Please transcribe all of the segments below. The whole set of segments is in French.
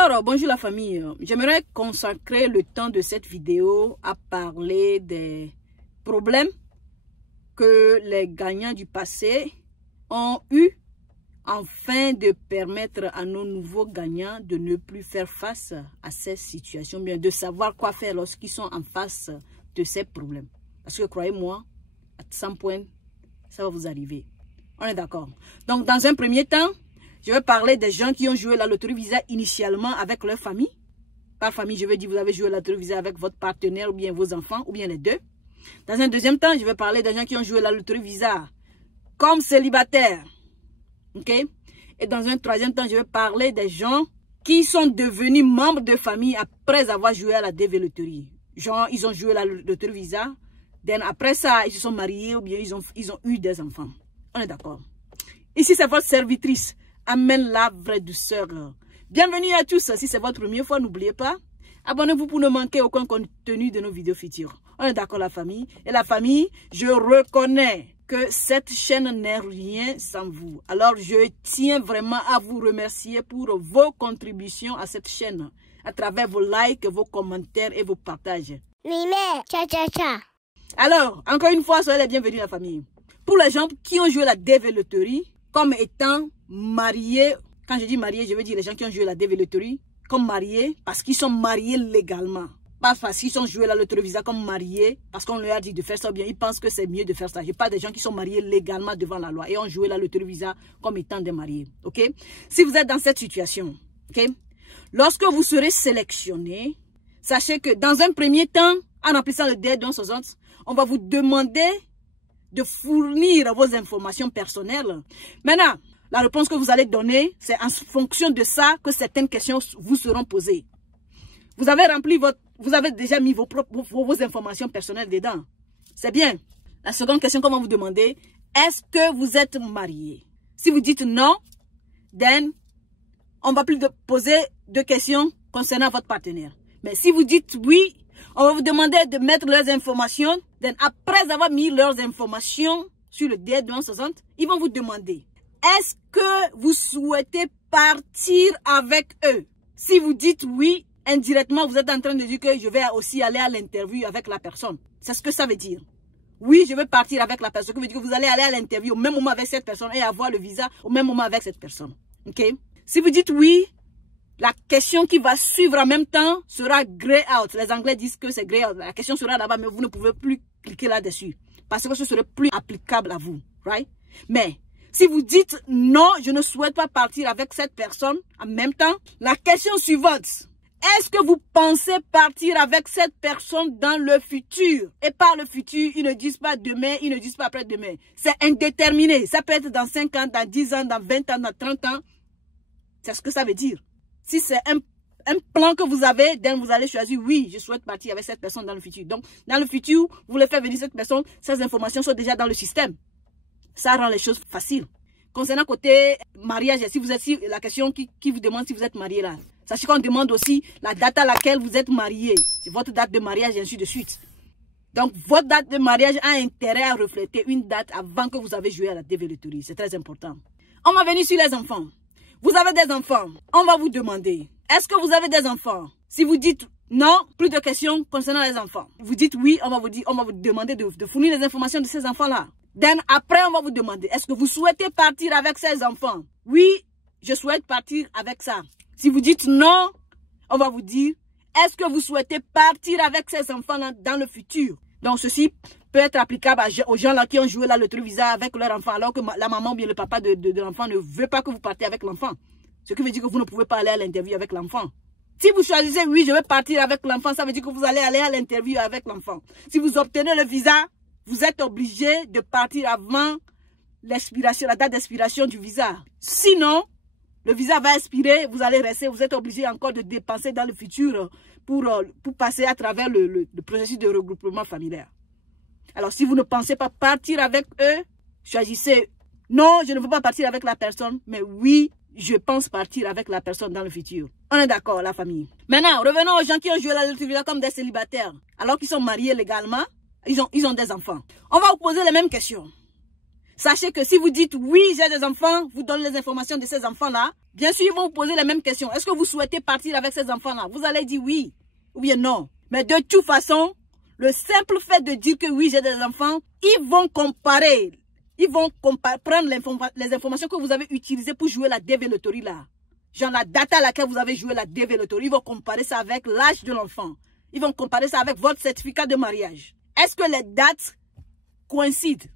Alors, bonjour la famille. J'aimerais consacrer le temps de cette vidéo à parler des problèmes que les gagnants du passé ont eu afin de permettre à nos nouveaux gagnants de ne plus faire face à ces situations, bien de savoir quoi faire lorsqu'ils sont en face de ces problèmes. Parce que croyez-moi, à 100 points, ça va vous arriver. On est d'accord. Donc, dans un premier temps, je vais parler des gens qui ont joué la loterie Visa initialement avec leur famille. Par famille, je veux dire, vous avez joué la loterie Visa avec votre partenaire ou bien vos enfants ou bien les deux. Dans un deuxième temps, je vais parler des gens qui ont joué la loterie Visa comme célibataires. Ok? Et dans un troisième temps, je vais parler des gens qui sont devenus membres de famille après avoir joué à la DV Loterie. Genre, ils ont joué la loterie Visa. Après ça, ils se sont mariés ou bien ils ont eu des enfants. On est d'accord. Ici, c'est votre servitrice. Amène la vraie douceur. Bienvenue à tous. Si c'est votre première fois, n'oubliez pas, abonnez-vous pour ne manquer aucun contenu de nos vidéos futures. On est d'accord la famille. Et la famille, je reconnais que cette chaîne n'est rien sans vous. Alors, je tiens vraiment à vous remercier pour vos contributions à cette chaîne, à travers vos likes, vos commentaires et vos partages. Oui, mais, tcha. Alors, encore une fois, soyez les bienvenus la famille. Pour les gens qui ont joué la DV Loterie, comme étant mariés, quand je dis mariés, je veux dire les gens qui ont joué la DV Loterie comme mariés parce qu'ils sont mariés légalement. Pas parce qu'ils ont joué la loterie Visa comme mariés parce qu'on leur a dit de faire ça bien. Ils pensent que c'est mieux de faire ça. Je parle des gens qui sont mariés légalement devant la loi et ont joué la loterie Visa comme étant des mariés. Ok? Si vous êtes dans cette situation, ok? Lorsque vous serez sélectionné, sachez que dans un premier temps, en remplissant le D260, on va vous demander de fournir vos informations personnelles. Maintenant, la réponse que vous allez donner, c'est en fonction de ça que certaines questions vous seront posées. Vous avez rempli vous avez déjà mis vos informations personnelles dedans. C'est bien. La seconde question qu'on va vous demander, est-ce que vous êtes marié? Si vous dites non, then, on va plus poser de questions concernant votre partenaire. Mais si vous dites oui, on va vous demander de mettre leurs informations. Then, après avoir mis leurs informations sur le D260, ils vont vous demander, est-ce que vous souhaitez partir avec eux? Si vous dites oui, indirectement, vous êtes en train de dire que je vais aussi aller à l'interview avec la personne. C'est ce que ça veut dire. Oui, je vais partir avec la personne. Ça veut dire que vous allez aller à l'interview au même moment avec cette personne et avoir le visa au même moment avec cette personne. Ok? Si vous dites oui, la question qui va suivre en même temps sera grey out. Les Anglais disent que c'est grey out. La question sera là-bas, mais vous ne pouvez plus cliquer là-dessus. Parce que ce serait plus applicable à vous. Right? Mais, si vous dites non, je ne souhaite pas partir avec cette personne en même temps, la question suivante, est-ce que vous pensez partir avec cette personne dans le futur? Et par le futur, ils ne disent pas demain, ils ne disent pas après-demain. C'est indéterminé. Ça peut être dans 5 ans, dans 10 ans, dans 20 ans, dans 30 ans. C'est ce que ça veut dire. Si c'est un plan que vous avez, then vous allez choisir, oui, je souhaite partir avec cette personne dans le futur. Donc, dans le futur, vous voulez faire venir cette personne, ces informations sont déjà dans le système. Ça rend les choses faciles. Concernant côté mariage, si vous êtes la question qui vous demande si vous êtes marié là. Sachez qu'on demande aussi la date à laquelle vous êtes marié. C'est votre date de mariage et ainsi de suite. Donc, votre date de mariage a intérêt à refléter une date avant que vous avez joué à la DV Loterie. C'est très important. On va venir sur les enfants. Vous avez des enfants. On va vous demander, est-ce que vous avez des enfants? Si vous dites non, plus de questions concernant les enfants. Vous dites oui, on va vous demander de fournir les informations de ces enfants-là. Then, après, on va vous demander, est-ce que vous souhaitez partir avec ces enfants? Oui, je souhaite partir avec ça. Si vous dites non, on va vous dire, est-ce que vous souhaitez partir avec ces enfants-là dans le futur? Donc, ceci peut être applicable aux gens là qui ont joué la loterie Visa avec leur enfant, alors que la maman ou bien le papa de l'enfant ne veut pas que vous partiez avec l'enfant. Ce qui veut dire que vous ne pouvez pas aller à l'interview avec l'enfant. Si vous choisissez, oui, je vais partir avec l'enfant, ça veut dire que vous allez aller à l'interview avec l'enfant. Si vous obtenez le visa, vous êtes obligé de partir avant l'expiration, la date d'expiration du visa. Sinon, le visa va expirer, vous allez rester, vous êtes obligé encore de dépenser dans le futur pour passer à travers le processus de regroupement familial. Alors, si vous ne pensez pas partir avec eux, choisissez, non, je ne veux pas partir avec la personne, mais oui, je pense partir avec la personne dans le futur. On est d'accord, la famille. Maintenant, revenons aux gens qui ont joué la loterie comme des célibataires, alors qu'ils sont mariés légalement, ils ont des enfants. On va vous poser les mêmes questions. Sachez que si vous dites oui, j'ai des enfants, vous donnez les informations de ces enfants-là. Bien sûr, ils vont vous poser les mêmes questions. Est-ce que vous souhaitez partir avec ces enfants-là? Vous allez dire oui ou bien non. Mais de toute façon, le simple fait de dire que oui, j'ai des enfants, ils vont comparer. Ils vont prendre les informations que vous avez utilisées pour jouer la dévéloterie là. Genre la date à laquelle vous avez joué la dévéloterie. Ils vont comparer ça avec l'âge de l'enfant. Ils vont comparer ça avec votre certificat de mariage. Est-ce que les dates coïncident?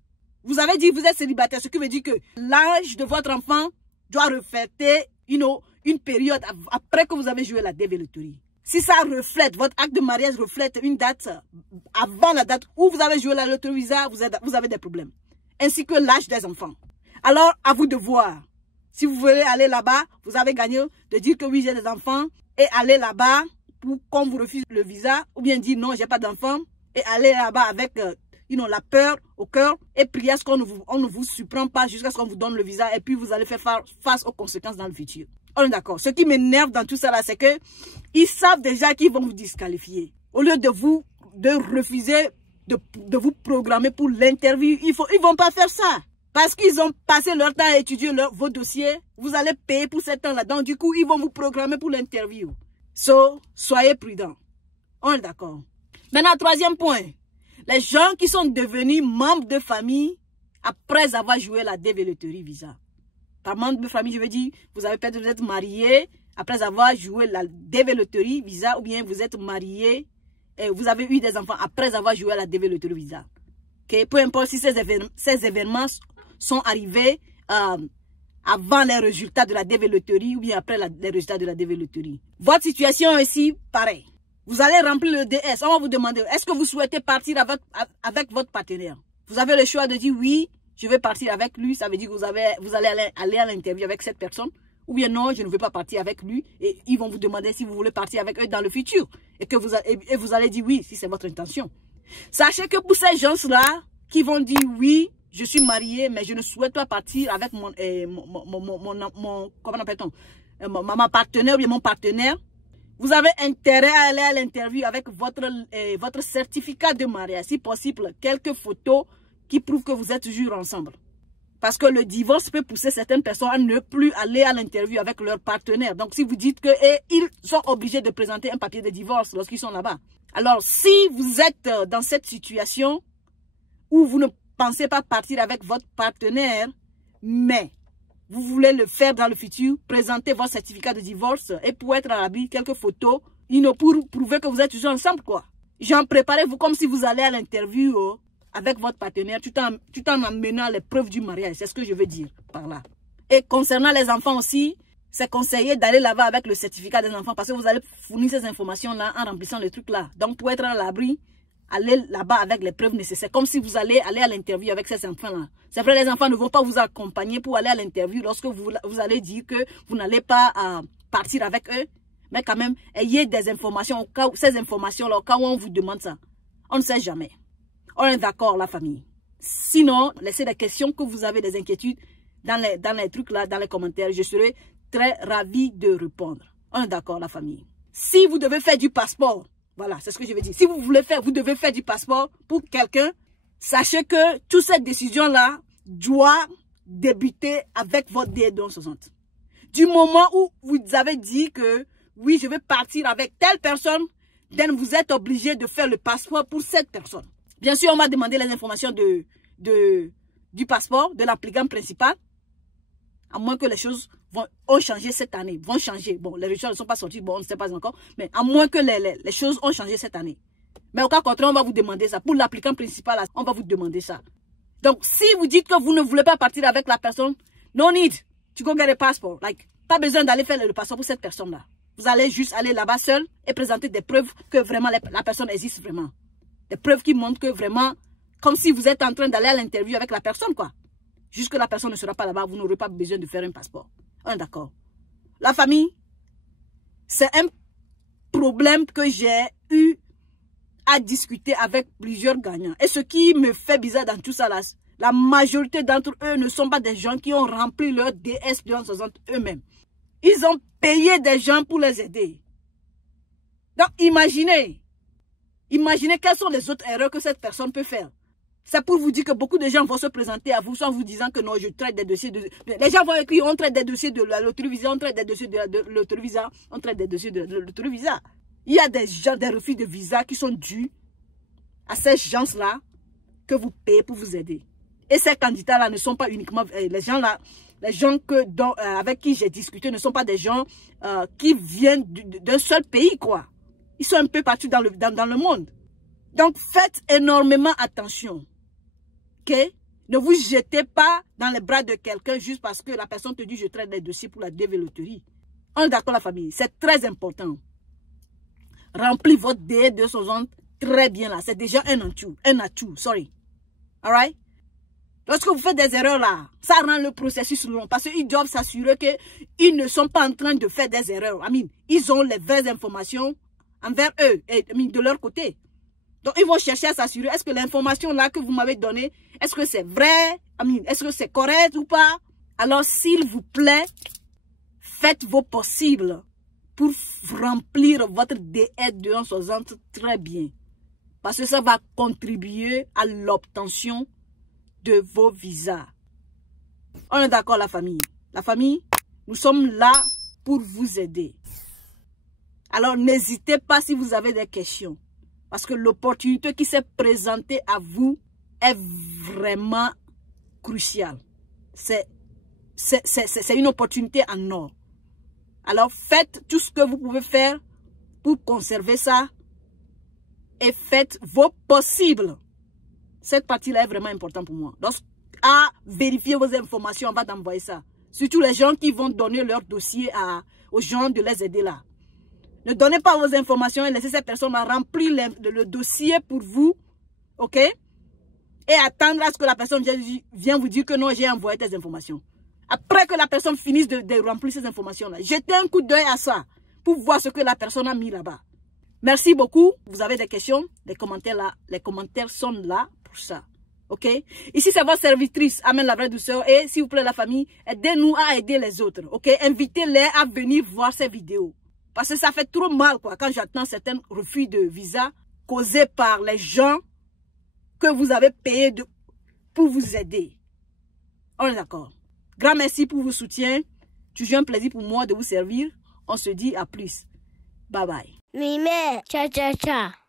Vous avez dit que vous êtes célibataire, ce qui veut dire que l'âge de votre enfant doit refléter une période après que vous avez joué la dévéloterie. Si ça reflète, votre acte de mariage reflète une date avant la date où vous avez joué la loterie visa, vous avez des problèmes. Ainsi que l'âge des enfants. Alors, à vous de voir. Si vous voulez aller là-bas, vous avez gagné de dire que oui, j'ai des enfants et aller là-bas pour qu'on vous refuse le visa ou bien dire non, j'ai pas d'enfants et aller là-bas avec la peur au cœur et prier à ce qu'on ne vous surprend pas jusqu'à ce qu'on vous donne le visa et puis vous allez faire face aux conséquences dans le futur. On est d'accord. Ce qui m'énerve dans tout ça là, c'est que ils savent déjà qu'ils vont vous disqualifier. Au lieu de refuser de vous programmer pour l'interview, ils vont pas faire ça. Parce qu'ils ont passé leur temps à étudier vos dossiers, vous allez payer pour ce temps-là. Donc du coup, ils vont vous programmer pour l'interview. Soyez prudents. On est d'accord. Maintenant, troisième point. Les gens qui sont devenus membres de famille après avoir joué la dévéloterie visa. Par membre de famille, je veux dire, vous êtes marié après avoir joué la dévéloterie visa ou bien vous êtes marié et vous avez eu des enfants après avoir joué la dévéloterie visa. Okay? Peu importe si ces événements sont arrivés avant les résultats de la dévéloterie ou bien après les résultats de la dévéloterie. Votre situation est ici pareille. Vous allez remplir le DS. On va vous demander, est-ce que vous souhaitez partir avec votre partenaire? Vous avez le choix de dire oui, je vais partir avec lui. Ça veut dire que vous allez aller à l'interview avec cette personne. Ou bien non, je ne veux pas partir avec lui. Et ils vont vous demander si vous voulez partir avec eux dans le futur. Et vous allez dire oui, si c'est votre intention. Sachez que pour ces gens-là, qui vont dire oui, je suis marié, mais je ne souhaite pas partir avec ma partenaire ou bien mon partenaire. Vous avez intérêt à aller à l'interview avec votre certificat de mariage. Si possible, quelques photos qui prouvent que vous êtes toujours ensemble. Parce que le divorce peut pousser certaines personnes à ne plus aller à l'interview avec leur partenaire. Donc, si vous dites qu'ils sont obligés de présenter un papier de divorce lorsqu'ils sont là-bas. Alors, si vous êtes dans cette situation où vous ne pensez pas partir avec votre partenaire, mais vous voulez le faire dans le futur, présentez votre certificat de divorce et pour être à l'abri, quelques photos, pour prouver que vous êtes toujours ensemble, quoi. Genre, préparez-vous comme si vous allez à l'interview avec votre partenaire, tout en amenant les preuves du mariage. C'est ce que je veux dire par là. Et concernant les enfants aussi, c'est conseillé d'aller là-bas avec le certificat des enfants parce que vous allez fournir ces informations-là en remplissant le truc là. Donc, pour être à l'abri, allez là-bas avec les preuves nécessaires. Comme si vous allez aller à l'interview avec ces enfants-là. C'est vrai, les enfants ne vont pas vous accompagner pour aller à l'interview lorsque vous allez dire que vous n'allez pas partir avec eux. Mais quand même, ayez des informations, ces informations-là, au cas où on vous demande ça. On ne sait jamais. On est d'accord, la famille. Sinon, laissez des questions que vous avez, des inquiétudes dans les trucs là, dans les commentaires. Je serai très ravi de répondre. On est d'accord, la famille. Si vous devez faire du passeport, voilà, c'est ce que je veux dire. Si vous devez faire du passeport pour quelqu'un, sachez que toute cette décision-là doit débuter avec votre DE260. Du moment où vous avez dit que oui, je vais partir avec telle personne, then vous êtes obligé de faire le passeport pour cette personne. Bien sûr, on m'a demandé les informations du passeport, de l'applicant principal, à moins que les choses ont changé cette année, vont changer. Bon, les résultats ne sont pas sortis, bon, on ne sait pas encore, mais à moins que les choses ont changé cette année. Mais au cas contraire, on va vous demander ça. Pour l'applicant principal, on va vous demander ça. Donc, si vous dites que vous ne voulez pas partir avec la personne, no need to go get a passport. Like, pas besoin d'aller faire le passeport pour cette personne-là. Vous allez juste aller là-bas seul et présenter des preuves que vraiment la personne existe vraiment. Des preuves qui montrent que vraiment, comme si vous êtes en train d'aller à l'interview avec la personne, quoi. Jusque la personne ne sera pas là-bas, vous n'aurez pas besoin de faire un passeport. On est d'accord. La famille, c'est un problème que j'ai eu à discuter avec plusieurs gagnants. Et ce qui me fait bizarre dans tout ça, là, la majorité d'entre eux ne sont pas des gens qui ont rempli leur DS260 eux-mêmes. Ils ont payé des gens pour les aider. Donc, imaginez quelles sont les autres erreurs que cette personne peut faire. C'est pour vous dire que beaucoup de gens vont se présenter à vous sans vous disant que non, je traite des dossiers de... Les gens vont écrire, on traite des dossiers de la loterie Visa, on traite des dossiers de la loterie Visa, on traite des dossiers de la loterie Visa. Il y a des gens, des refus de visa qui sont dus à ces gens-là que vous payez pour vous aider. Et ces candidats-là ne sont pas uniquement... les gens-là, les gens avec qui j'ai discuté ne sont pas des gens qui viennent d'un seul pays, quoi. Ils sont un peu partout dans le monde. Donc, faites énormément attention. OK? Ne vous jetez pas dans les bras de quelqu'un juste parce que la personne te dit « je traite des dossiers pour la DV-loterie ». On est d'accord, la famille? C'est très important. Remplis votre DE 260 très bien là. C'est déjà un atout, sorry. Alright? Lorsque vous faites des erreurs là, ça rend le processus long parce qu'ils doivent s'assurer qu'ils ne sont pas en train de faire des erreurs. Ils ont les vraies informations envers eux et de leur côté. Donc, ils vont chercher à s'assurer, est-ce que l'information là que vous m'avez donnée, est-ce que c'est vrai? Est-ce que c'est correct ou pas? Alors, s'il vous plaît, faites vos possibles pour remplir votre DE 260 très bien. Parce que ça va contribuer à l'obtention de vos visas. On est d'accord, la famille? La famille, nous sommes là pour vous aider. Alors, n'hésitez pas si vous avez des questions. Parce que l'opportunité qui s'est présentée à vous est vraiment cruciale. C'est une opportunité en or. Alors, faites tout ce que vous pouvez faire pour conserver ça. Et faites vos possibles. Cette partie-là est vraiment importante pour moi. Donc, à vérifier vos informations avant d'envoyer ça. Surtout les gens qui vont donner leur dossier aux gens de les aider là. Ne donnez pas vos informations et laissez ces personnes remplir le dossier pour vous. OK? Et attendre à ce que la personne vienne vous dire que non, j'ai envoyé tes informations. Après que la personne finisse de remplir ces informations-là, jetez un coup d'œil à ça pour voir ce que la personne a mis là-bas. Merci beaucoup. Vous avez des questions? Les commentaires sont là pour ça. OK? Ici, c'est votre servitrice, Amen la vraie douceur. Et s'il vous plaît, la famille, aidez-nous à aider les autres. OK? Invitez-les à venir voir ces vidéos. Parce que ça fait trop mal, quoi, quand j'attends certains refus de visa causés par les gens que vous avez payés pour vous aider. On est d'accord. Grand merci pour vos soutiens. Toujours un plaisir pour moi de vous servir. On se dit à plus. Bye bye. Mime, cha cha cha.